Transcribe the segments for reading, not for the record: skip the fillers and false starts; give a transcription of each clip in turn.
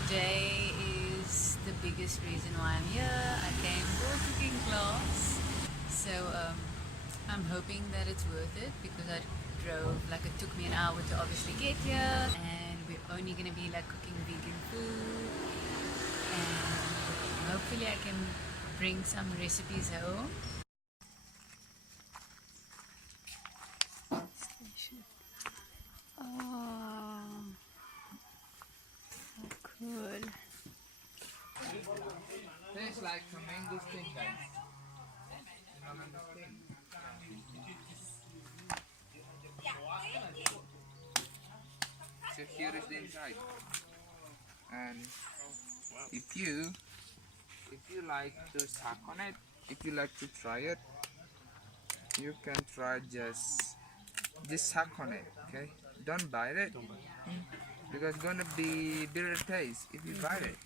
today is the biggest reason why I'm here. I came for a cooking class, so I'm hoping that it's worth it because I drove, like it took me an hour to obviously get here, and we're only going to be like cooking vegan food, and hopefully I can bring some recipes home. Oh, so cool. Tastes like some mango thing, guys. So here is the inside. And if you like to suck on it, if you like to try it, you can try just suck on it, okay? Don't bite it, because it's gonna be bitter taste if you bite it.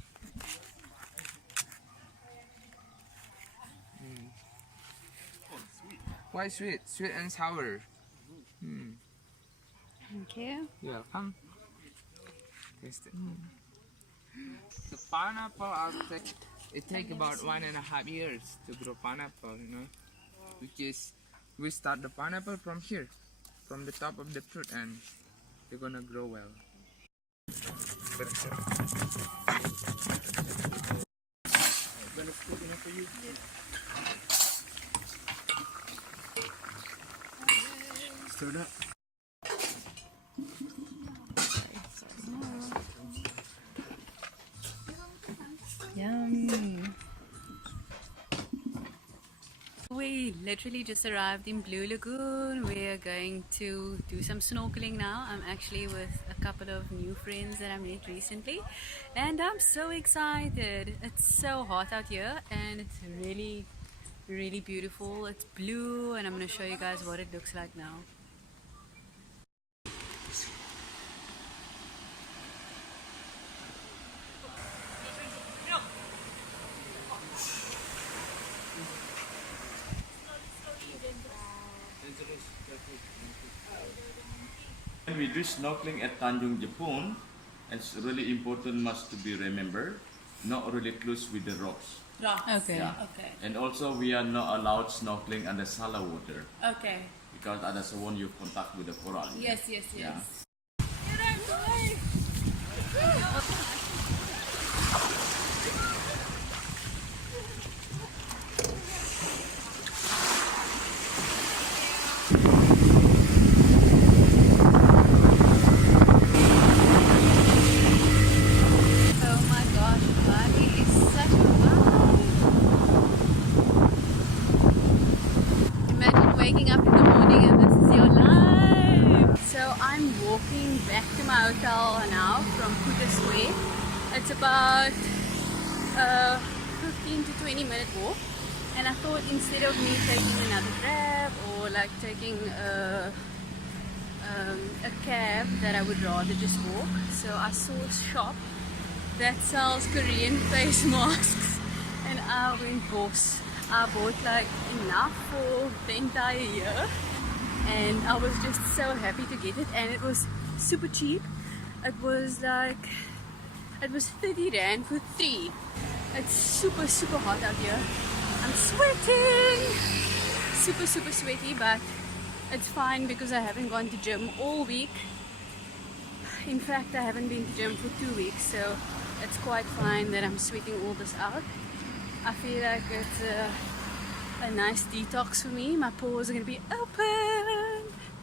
Why sweet? Sweet and sour. Thank you. You're welcome. Taste it. The pineapple, it takes about 1.5 years to grow pineapple, you know. Which is, we start the pineapple from here, from the top of the fruit, and they're gonna grow well. I'm gonna cook enough for you. Stir it up. Yum. We literally just arrived in Blue Lagoon. We are going to do some snorkeling now. I'm actually with a couple of new friends that I met recently, and I'm so excited. It's so hot out here and it's really, really beautiful. It's blue, and I'm going to show you guys what it looks like now. When we do snorkeling at Tanjung Jepun, it's really important must to be remembered, not really close with the rocks. Okay. Yeah. Okay. And also we are not allowed snorkeling under shallow water Okay. because under someone you contact with the coral. Yes. Yeah. Oh my gosh, Bali is such a vibe. Imagine waking up in the morning and this is your life. So I'm walking back to my hotel now from Kutaswe. It's about a 15 to 20 minute walk, and I thought instead of me taking another grab or like taking a cab, that I would rather just walk. So I saw a shop that sells Korean face masks, and I went boss. I bought like enough for the entire year, and I was just so happy to get it, and it was super cheap. It was 30 rand for 3. It's super hot out here. I'm sweating, super sweaty, but it's fine because I haven't gone to gym all week. In fact, I haven't been to gym for 2 weeks, so it's quite fine that I'm sweating all this out. I feel like it's a nice detox for me. My pores are going to be open.